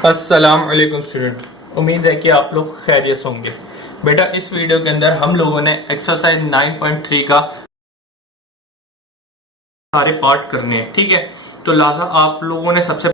अस्सलाम वालेकुम स्टूडेंट, उम्मीद है कि आप लोग खैरियत से होंगे। बेटा इस वीडियो के अंदर हम लोगों ने एक्सरसाइज 9.3 का सारे पार्ट करने हैं, ठीक है। तो लिहाजा आप लोगों ने सबसे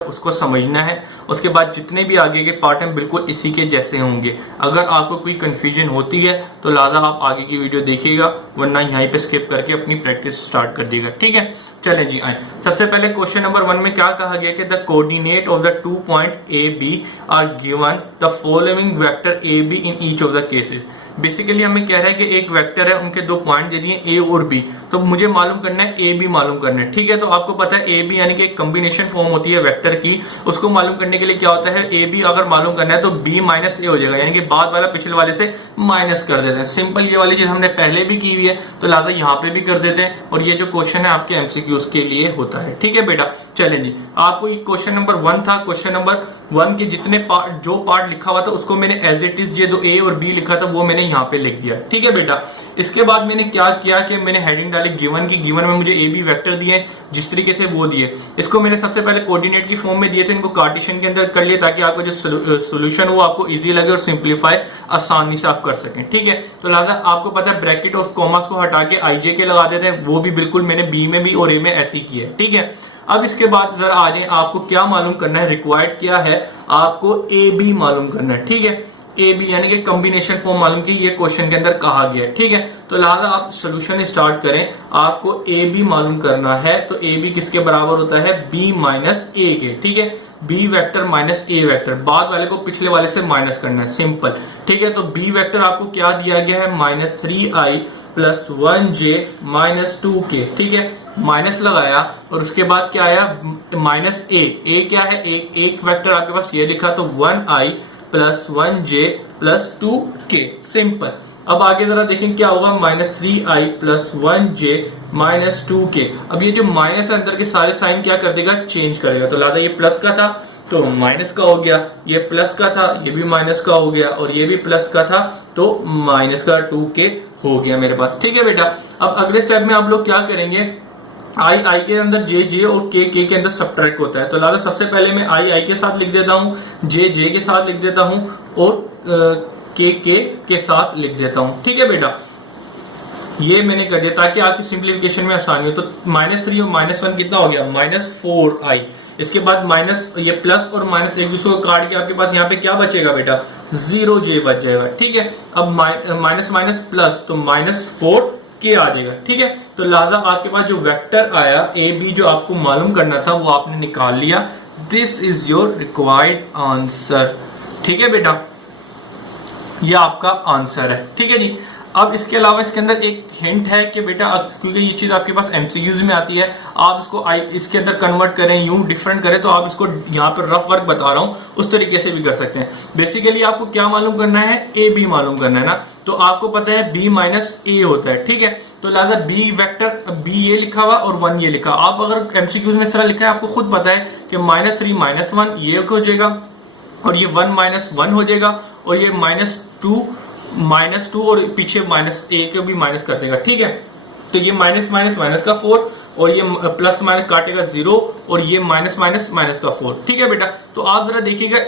उसको समझना है। उसके बाद जितने भी आगे के पार्ट हैं बिल्कुल इसी के जैसे होंगे। अगर आपको कोई कंफ्यूजन होती है तो लिहाजा आप आगे की वीडियो देखिएगा, वरना यहीं पे स्किप करके अपनी प्रैक्टिस स्टार्ट कर दीजिएगा, ठीक है। चलें जी आए। सबसे पहले क्वेश्चन नंबर 1 में क्या कहा गया कि the coordinate of the 2 point A B are given the following vector A B in each of the cases. Basically हमें कह रहा है कि एक वेक्टर है, उनके दो पॉइंट दे दिए ए और बी, तो मुझे मालूम करना है ए बी मालूम करना है, ठीक है। तो आपको पता है ए बी यानी कि एक कॉम्बिनेशन फॉर्म होती है वेक्टर की, उसको मालूम करने के लिए क्या होता है, ए बी अगर मालूम करना है तो बी माइनस ए हो जाएगा, यानी कि बाद वाला पिछले वाले से माइनस कर देते हैं। सिंपल ये वाली चीज हमने पहले भी की हुई है, तो लिहाजा यहाँ पे भी कर देते हैं, और ये जो क्वेश्चन है आपके एमसीक्यूज के लिए होता है, ठीक है बेटा। चलें जी, आपको ये क्वेश्चन नंबर 1 था। क्वेश्चन नंबर 1 के जितने जो पार्ट लिखा हुआ था उसको मैंने एज इट इज ये जो ए और बी लिखा था वो मैंने यहाँ पे लिख दिया, ठीक है बेटा। इसके बाद मैंने क्या किया कि मैंने हेडिंग डाली गिवन की। गिवन में मुझे ए बी वेक्टर दिए, जिस तरीके से वो दिए, इसको मैंने सबसे पहले कोऑर्डिनेट की फॉर्म में दिए थे, इनको कार्टेशियन के अंदर कर लिया ताकि आपको जो सोल्यूशन हो आपको इजी लगे और सिंप्लीफाई आसानी से आप कर सकें, ठीक है। तो लिहाजा आपको पता है ब्रैकेट और कॉमास को हटा के आई जे के लगा देते हैं, वो भी बिल्कुल मैंने बी में भी और ए में ऐसे ही किया है, ठीक है। अब इसके बाद जरा आ जाए, आपको क्या मालूम करना है, रिक्वायर्ड क्या है, आपको ए बी मालूम करना है, ठीक है। ए बी यानी कि कॉम्बिनेशन फॉर्म मालूम की, ये क्वेश्चन के अंदर कहा गया है, ठीक है। तो लिहाजा आप सोल्यूशन स्टार्ट करें, आपको ए बी मालूम करना है, तो ए बी किसके बराबर होता है, बी माइनस ए के, ठीक है। बी वेक्टर माइनस ए वेक्टर, बाद वाले को पिछले वाले से माइनस करना है, सिंपल, ठीक है। तो बी वेक्टर आपको क्या दिया गया है, -3i plus 1j minus 2k, ठीक है। माइनस लगाया और उसके बाद क्या आया, माइनस ए क्या है, एक वेक्टर आपके पास ये लिखा, तो 1i plus 1j plus 2k, simple. अब आगे जरा देखें क्या होगा, -3i plus 1j minus 2k। अब ये जो माइनस है अंदर के सारे साइन क्या कर देगा, चेंज करेगा। तो लिहाजा ये प्लस का था तो माइनस का हो गया, ये प्लस का था ये भी माइनस का हो गया, और ये भी प्लस का था तो माइनस का 2k हो गया मेरे पास, ठीक है बेटा। अब अगले स्टेप में आप लोग क्या करेंगे, आई के अंदर जे और के के अंदर सब्ट्रैक्ट होता है, तो लिहाजा सबसे पहले मैं आई के साथ लिख देता हूँ, जे के साथ लिख देता हूँ, और के साथ लिख देता हूँ, ठीक है बेटा। ये मैंने कर दिया ताकि आपकी सिंप्लीफिकेशन में आसानी हो। तो -3 और -1 कितना हो गया, -4i। इसके बाद माइनस ये प्लस और माइनस एक दूसरे को काट के आपके पास यहाँ पे क्या बचेगा बेटा, 0j बच जाएगा, ठीक है। अब माइनस माइनस प्लस, तो -4k आ जाएगा, ठीक है। तो लिहाजा आपके पास जो वेक्टर आया ए बी जो आपको मालूम करना था वो आपने निकाल लिया। This is your required answer, ठीक है बेटा, ये आपका आंसर है, ठीक है जी। अब इसके अलावा इसके अंदर एक हिंट है कि बेटा क्योंकि ये चीज आपके पास एमसीक्यूज में आती है, आप इसको इसके अंदर कन्वर्ट करें, यूं डिफरेंट करें, तो आप इसको यहाँ पर रफ वर्क बता रहा हूँ उस तरीके से भी कर सकते हैं। बेसिकली आपको क्या मालूम करना है, ए बी मालूम करना है ना, तो आपको पता है बी माइनस ए होता है, ठीक है। तो लिहाजा बी वेक्टर, बी ये लिखा हुआ और 1 ये लिखा। आप अगर एमसीक्यूज में इस तरह लिखा है, आपको खुद पता है कि -3 -1 ये हो जाएगा, और ये 1 -1 हो जाएगा, और ये -2 और पीछे -a को भी माइनस कर देगा, ठीक है। तो ये माइनस माइनस माइनस का 4, और ये प्लस माइनस काटेगा 0, और ये माइनस माइनस माइनस का 4, ठीक है बेटा। तो आप जरा देखिएगा,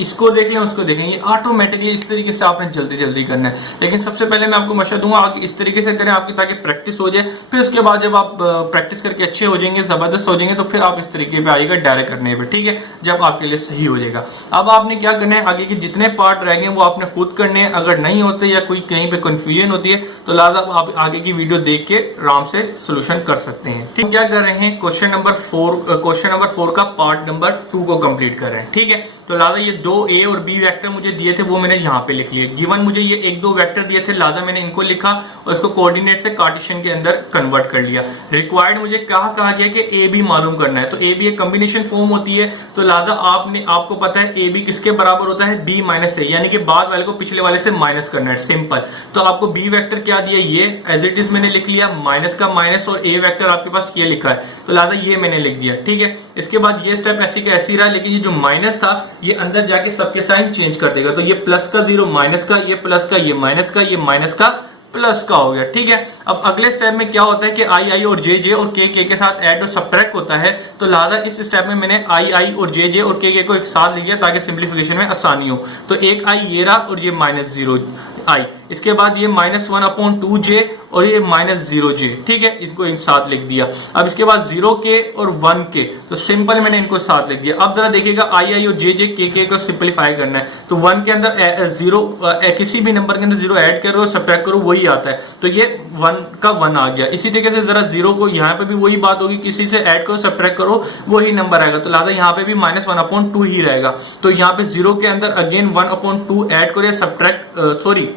इसको देख लें, उसको देखें, ये ऑटोमेटिकली इस तरीके से आपने जल्दी जल्दी करना है। लेकिन सबसे पहले मैं आपको मशवरा दूंगा आप इस तरीके से करें आपकी, ताकि प्रैक्टिस हो जाए। फिर उसके बाद जब आप प्रैक्टिस करके अच्छे हो जाएंगे, जबरदस्त हो जाएंगे, तो फिर आप इस तरीके पे आइएगा डायरेक्ट करने पे, ठीक है, जब आपके लिए सही हो जाएगा। अब आपने क्या करना है, आगे के जितने पार्ट रह गए वो आपने खुद करने हैं। अगर नहीं होते या कोई कहीं पे कंफ्यूजन होती है तो लिहाजा आप आगे की वीडियो देख के आराम से सोल्यूशन कर सकते हैं, ठीक। क्या कर रहे हैं, क्वेश्चन नंबर 4 का पार्ट नंबर 2 को कंप्लीट कर रहे हैं, ठीक है। तो लिहाजा ये 2 ए और बी वेक्टर मुझे दिए थे वो मैंने यहाँ पे लिख लिए। गिवन मुझे ये 1-2 वेक्टर दिए थे, लिहाजा मैंने इनको लिखा और इसको कोऑर्डिनेट से कार्टेशियन के अंदर कन्वर्ट कर लिया। रिक्वायर्ड मुझे कहा गया कि ए बी मालूम करना है, तो ए बी एक कॉम्बिनेशन फॉर्म होती है, तो लिहाजा आपको पता है ए बी किसके बराबर होता है, बी माइनस ए, यानी कि बाद वाले को पिछले वाले से माइनस करना है, सिंपल। तो आपको बी वेक्टर क्या दिया, ये एज इट इज मैंने लिख लिया, माइनस का माइनस, और ए वेक्टर आपके पास ये लिखा है, तो लिहाजा ये मैंने लिख दिया, ठीक है। इसके बाद ये स्टेप ऐसी का ऐसी रहा, लेकिन ये जो माइनस था ये अंदर जाके सबके साइन चेंज कर देगा। तो ये प्लस का 0 माइनस का, ये प्लस का ये माइनस का, ये माइनस का प्लस का हो गया। ठीक है, अब अगले स्टेप में क्या होता है कि आई आई और जे जे और के के साथ ऐड और सब्ट्रैक्ट होता है, तो लिहाजा इस स्टेप में मैंने आई आई और जे जे और के को एक साथ लिख दिया ताकि सिंप्लीफिकेशन में आसानी हो। तो एक आई ये रहा और ये -0 आई, इसके बाद ये -1/2 जे और ये -0 जे। ठीक है, इसको एक साथ लिख दिया। अब इसके बाद 0 के और 1 के, तो सिंपल मैंने इनको साथ लिख दिया। अब जरा देखिएगा आई आई और जे जे के को सिंप्लीफाई करना है, तो 1 के अंदर 0 किसी भी नंबर के अंदर 0 ऐड करो और सब्ट्रैक्ट करो वही आता है, तो ये 1 का 1 आ गया। इसी तरीके से जरा 0 को यहाँ पे भी वही बात होगी, किसी से ऐड करो सब्ट्रैक्ट करो वही नंबर आएगा, तो लिहाजा यहाँ पे भी -1/2 ही रहेगा। तो यहाँ पे 0 के अंदर अगेन 1/2 ऐड करो या सब्ट्रैक्ट, सॉरी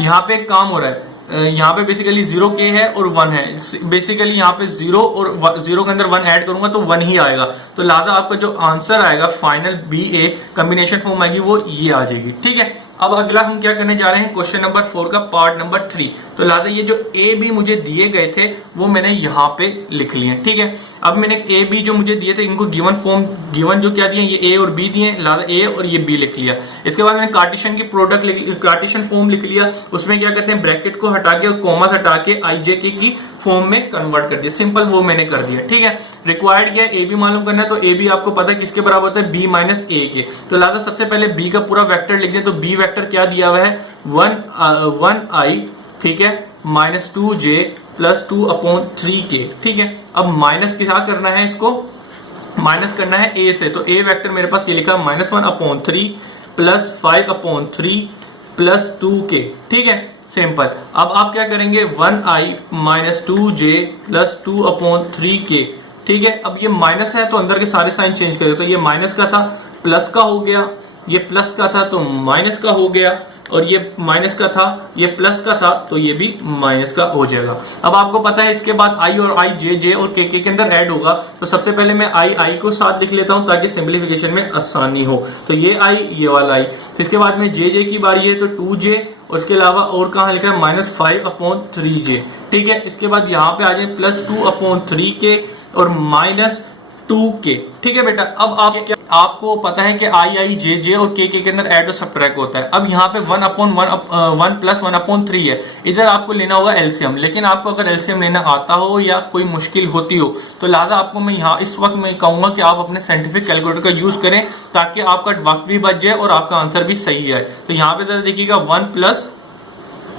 यहाँ पे एक काम हो रहा है, यहाँ पे बेसिकली 0 के है और 1 है, बेसिकली यहाँ पे 0 और 0 के अंदर 1 ऐड करूंगा तो 1 ही आएगा, तो लिहाजा आपका जो आंसर आएगा फाइनल BA कॉम्बिनेशन फॉर्म आएगी वो ये आ जाएगी। ठीक है, अब अगला हम क्या करने जा रहे हैं, क्वेश्चन नंबर 4 का पार्ट नंबर 3। तो लिहाजा ये जो ए बी मुझे दिए गए थे वो मैंने यहाँ पे लिख लिए। ठीक है, अब मैंने ए बी जो मुझे दिए थे इनको गिवन फॉर्म, गिवन जो क्या दिए ये ए और बी दिए, लिहाजा ए और ये बी लिख लिया। इसके बाद मैंने कार्टेशियन की प्रोडक्ट कार्टेशियन फॉर्म लिख लिया, उसमें क्या कहते हैं ब्रैकेट को हटा के और कॉमा हटा के आई जे के की फॉर्म में कन्वर्ट कर दिया, सिंपल वो मैंने कर दिया। ठीक है, रिक्वायर्ड क्या है, ए बी मालूम करना है, तो ए बी आपको पता है किसके बराबर होता है, बी माइनस ए के। तो लिहाजा सबसे पहले बी का पूरा वेक्टर लिख दें, तो बी वेक्टर क्या दिया हुआ है 1i, ठीक है, -2j + 2/3 के। ठीक है, अब माइनस क्या करना है, इसको माइनस करना है ए से, तो ए वेक्टर मेरे पास ये लिखा -1/3 + 5/3 + 2k। ठीक है, सिंपल। अब आप क्या करेंगे 1i - 2j + 2/3k। ठीक है, अब ये माइनस है तो अंदर के सारे साइन चेंज करें, तो ये माइनस का था प्लस का हो गया, ये प्लस का था तो माइनस का हो गया, और ये माइनस का था ये प्लस का था तो ये भी माइनस का हो जाएगा। अब आपको पता है इसके बाद आई और आई जे जे और के अंदर ऐड होगा, तो सबसे पहले मैं आई को साथ लिख लेता हूं ताकि सिंप्लीफिकेशन में आसानी हो। तो ये आई ये वाला आई, तो इसके बाद में जे की बारी है तो 2j, और इसके अलावा और कहां लिखा है -5/3j। ठीक है, इसके बाद यहाँ पे आ जाए +2/3k और -2k। ठीक है बेटा, अब आपको पता है कि आई आई जे जे और के अंदर ऐड और सब्ट्रैक्ट होता है। अब यहाँ पे 1 + 1/3 है, इधर आपको लेना होगा एलसीएम, लेकिन आपको अगर एलसीएम लेना आता हो या कोई मुश्किल होती हो तो लिहाजा आपको मैं यहाँ इस वक्त मैं कहूंगा कि आप अपने साइंटिफिक कैलकुलेटर का यूज करें ताकि आपका वक्त भी बच जाए और आपका आंसर भी सही है। तो यहाँ पे जरा देखिएगा 1 +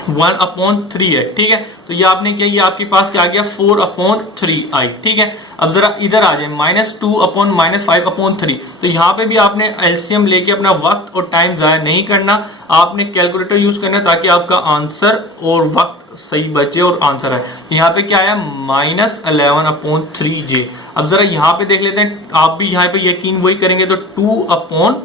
1/3 है। ठीक है, तो ये आपने क्या, ये आपके पास क्या आ गया 4/3i। ठीक है, अब जरा इधर आ जाए -2/-5/3, तो यहाँ पे भी आपने एलसीएम लेके अपना वक्त और टाइम जाया नहीं करना, आपने कैलकुलेटर यूज करना ताकि आपका आंसर और वक्त सही बचे और आंसर है। यहाँ पे क्या आया -11/3j। अब जरा यहाँ पे देख लेते हैं, आप भी यहाँ पे यकीन वही करेंगे, तो 2/3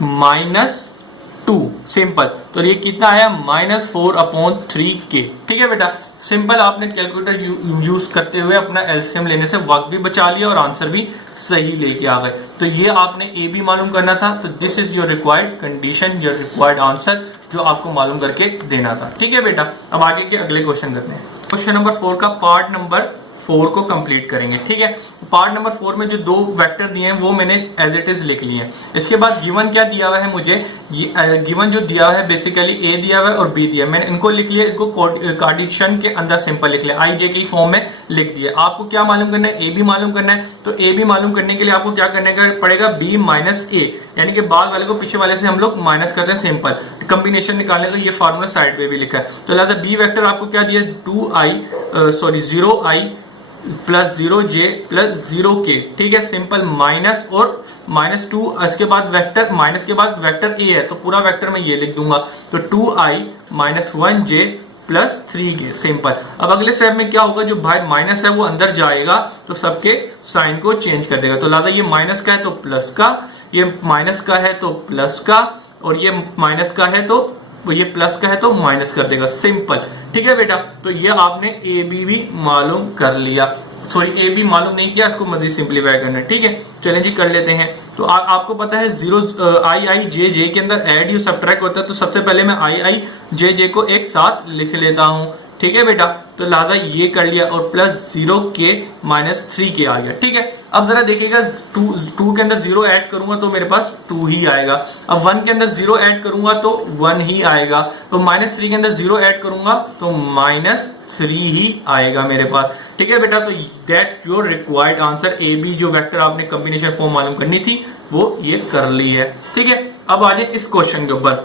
-2 सिंपल, तो ये कितना आया -4/3k। ठीक है बेटा, सिंपल आपने कैलकुलेटर यूज करते हुए अपना एलसीएम लेने से वक्त भी बचा लिया और आंसर भी सही लेके आ गए। तो ये आपने ए बी मालूम करना था, तो this is your required condition, your required answer जो आपको मालूम करके देना था। ठीक है बेटा, अब आगे के अगले क्वेश्चन करते हैं। क्वेश्चन नंबर 4 का पार्ट नंबर 4 को कंप्लीट करेंगे। ठीक है, पार्ट नंबर 4 में जो 2 वेक्टर दिए हैं वो मैंने एज इट इज लिख लिए हैं। इसके बाद गिवन क्या दिया हुआ है मुझे, गिवन जो दिया हुआ है बेसिकली ए दिया हुआ है और बी दिया है, मैंने इनको लिख लिया, इनको कार्टेशियन के अंदर सिंपल लिख लिया, आई जे की फॉर्म में लिख दिया। आपको क्या मालूम करना है, ए बी मालूम करना है, तो ए बी मालूम करने के लिए आपको क्या करने का पड़ेगा बी माइनस ए, यानी कि बाद वाले को पीछे वाले से हम लोग माइनस करते हैं, सिंपल कॉम्बिनेशन निकालने का ये फार्मूला साइड पे भी लिखा है। तो लिहाजा बी वेक्टर आपको क्या दिया 0i + 0j + 0k। ठीक है, सिंपल माइनस और -2, इसके बाद वेक्टर माइनस के बाद वेक्टर ए है तो पूरा वेक्टर मैं ये लिख दूंगा, तो 2i - 1j + 3k सिंपल। अब अगले स्टेप में क्या होगा, जो बाहर माइनस है वो अंदर जाएगा तो सबके साइन को चेंज कर देगा। तो लिहाजा ये माइनस का है तो प्लस का, ये माइनस का है तो प्लस का, और ये माइनस का है तो ये प्लस का है तो माइनस कर देगा, सिंपल। ठीक है बेटा, तो ये आपने ए बी भी मालूम कर लिया, सॉरी ए बी मालूम नहीं किया, इसको मजीद सिंप्लीफाई करना है। ठीक है, चलें जी कर लेते हैं। तो आपको पता है 0 आई आई जे जे के अंदर ऐड या सब्ट्रैक्ट होता है, तो सबसे पहले मैं आई आई जे जे को एक साथ लिख लेता हूं। ठीक है बेटा, तो लिहाजा ये कर लिया और प्लस 0k माइनस 3k आ गया। ठीक है, अब जरा देखिएगा 2 के अंदर 0 ऐड करूंगा तो मेरे पास 2 ही आएगा। अब 1 के अंदर 0 ऐड करूंगा तो 1 ही आएगा। तो माइनस 3 के अंदर 0 ऐड करूंगा तो माइनस 3 ही आएगा मेरे पास। ठीक है बेटा, तो that your required answer A B जो वेक्टर आपने कॉम्बिनेशन फॉर्म मालूम करनी थी वो ये कर ली है। ठीक है, अब आ जाए इस क्वेश्चन के ऊपर,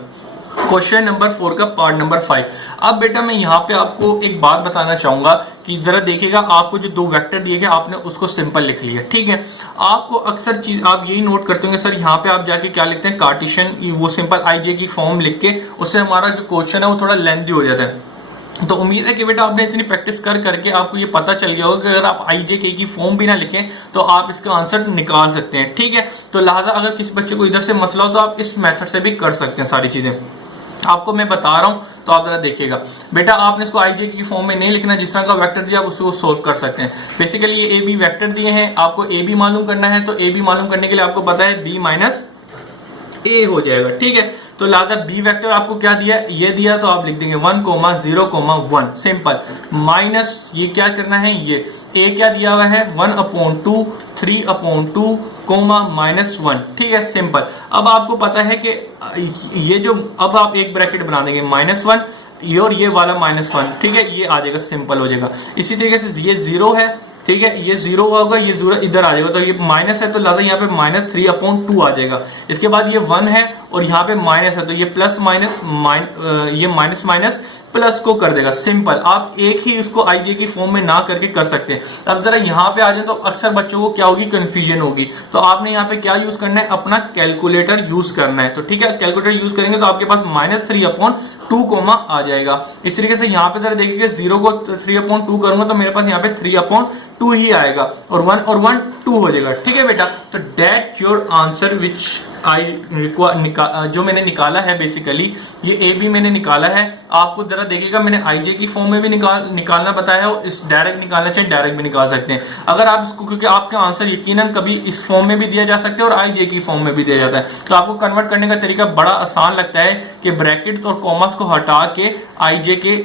क्वेश्चन नंबर 4 का पार्ट नंबर 5। अब बेटा मैं यहाँ पे आपको एक बात बताना चाहूंगा कि जरा देखिएगा, आपको जो 2 वेक्टर दिए गए आपने उसको सिंपल लिख लिया। ठीक है, आपको अक्सर चीज आप यही नोट करते होंगे, सर यहाँ पे आप जाके क्या लिखते हैं, कार्टेशियन वो सिंपल आईजे की फॉर्म लिख के, उससे हमारा जो क्वेश्चन है वो थोड़ा लेंथी हो जाता है। तो उम्मीद है कि बेटा आपने इतनी प्रैक्टिस कर करके आपको ये पता चल गया होगा कि अगर आप आईजे के की फॉर्म भी ना लिखें तो आप इसका आंसर निकाल सकते हैं। ठीक है, तो लिहाजा अगर किसी बच्चे को इधर से मसला हो तो आप इस मेथड से भी कर सकते हैं सारी चीजें। आपको मैं बता रहा हूं तो आप जरा देखिएगा बेटा, आपने इसको आईजे की फॉर्म में नहीं लिखना, जिस तरह का वेक्टर दिया आप उसको सोल्व कर सकते हैं। बेसिकली ये ए बी वेक्टर दिए हैं, आपको ए बी मालूम करना है, तो ए बी मालूम करने के लिए आपको पता है बी माइनस ए हो जाएगा। ठीक है, तो लिहाजा बी वेक्टर आपको क्या दिया, ये दिया तो आप लिख देंगे 1, 0, 1 सिंपल, माइनस ये क्या करना है, ये ए क्या दिया हुआ है 1/2, 3/2 कोमा -1। ठीक है, सिंपल। अब आपको पता है कि ये जो, अब आप एक ब्रैकेट बना देंगे -1 ये और ये वाला -1। ठीक है, ये आ जाएगा, सिंपल हो जाएगा। इसी तरीके से ये 0 है, ठीक है, ये 0 होगा, ये 0 इधर आ जाएगा, तो ये माइनस है तो लिहाजा यहाँ पे -3/2 आ जाएगा। इसके बाद ये 1 है और यहाँ पे माइनस है तो ये प्लस माइनस ये माइनस माइनस प्लस को कर देगा। सिंपल, आप एक ही इसको आईजे की फॉर्म में ना करके कर सकते हैं। अब जरा यहाँ पे आ जाए तो अक्सर बच्चों को क्या होगी, कंफ्यूजन होगी। तो आपने यहाँ पे क्या यूज करना है, अपना कैलकुलेटर यूज करना है। तो ठीक है, कैलकुलेटर यूज करेंगे तो आपके पास -3/2 कोमा आ जाएगा। इस तरीके से यहाँ पे जरा देखिए 0 को 3/2 करूंगा तो मेरे पास यहाँ पे 3/2 ही आएगा और 1 और 1 2 हो जाएगा। ठीक है बेटा, तो दैट योर आंसर विच जो मैंने निकाला है, बेसिकली ये ए बी मैंने निकाला है। आपको जरा देखिएगा मैंने आईजे की फॉर्म में भी निकालना बताया है, इस डायरेक्ट निकालना चाहिए, डायरेक्ट भी निकाल सकते हैं अगर आप इसको, क्योंकि आपका आंसर यकीनन कभी इस फॉर्म में भी दिया जा सकता है और आईजे की फॉर्म में भी दिया जाता है। तो आपको कन्वर्ट करने का तरीका बड़ा आसान लगता है कि ब्रैकेट्स और कॉमास को हटा के आईजे के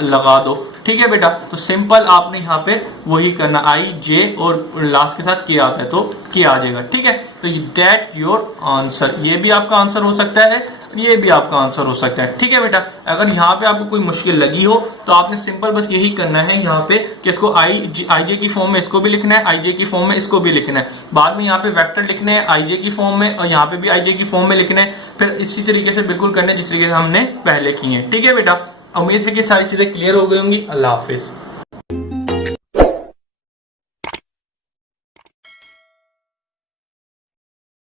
लगा दो। ठीक है बेटा, तो सिंपल आपने यहाँ पे वही करना, आई जे और लास्ट के साथ के आता है तो के आ जाएगा। ठीक है, तो दैट योर आंसर, ये भी आपका आंसर हो सकता है, ये भी आपका आंसर हो सकता है। ठीक है बेटा, अगर यहाँ पे आपको कोई मुश्किल लगी हो तो आपने सिंपल बस यही करना है यहाँ पे कि इसको आईजे की फॉर्म में इसको भी लिखना है, आईजे की फॉर्म में इसको भी लिखना है, बाद में यहाँ पे वेक्टर लिखने हैं आईजे की फॉर्म में और यहाँ पे भी आईजे की फॉर्म में लिखना है, फिर इसी तरीके से बिल्कुल करना है जिस तरीके से हमने पहले की है। ठीक है बेटा, उम्मीद है कि सारी चीजें क्लियर हो गई होंगी। अल्लाह हाफिज।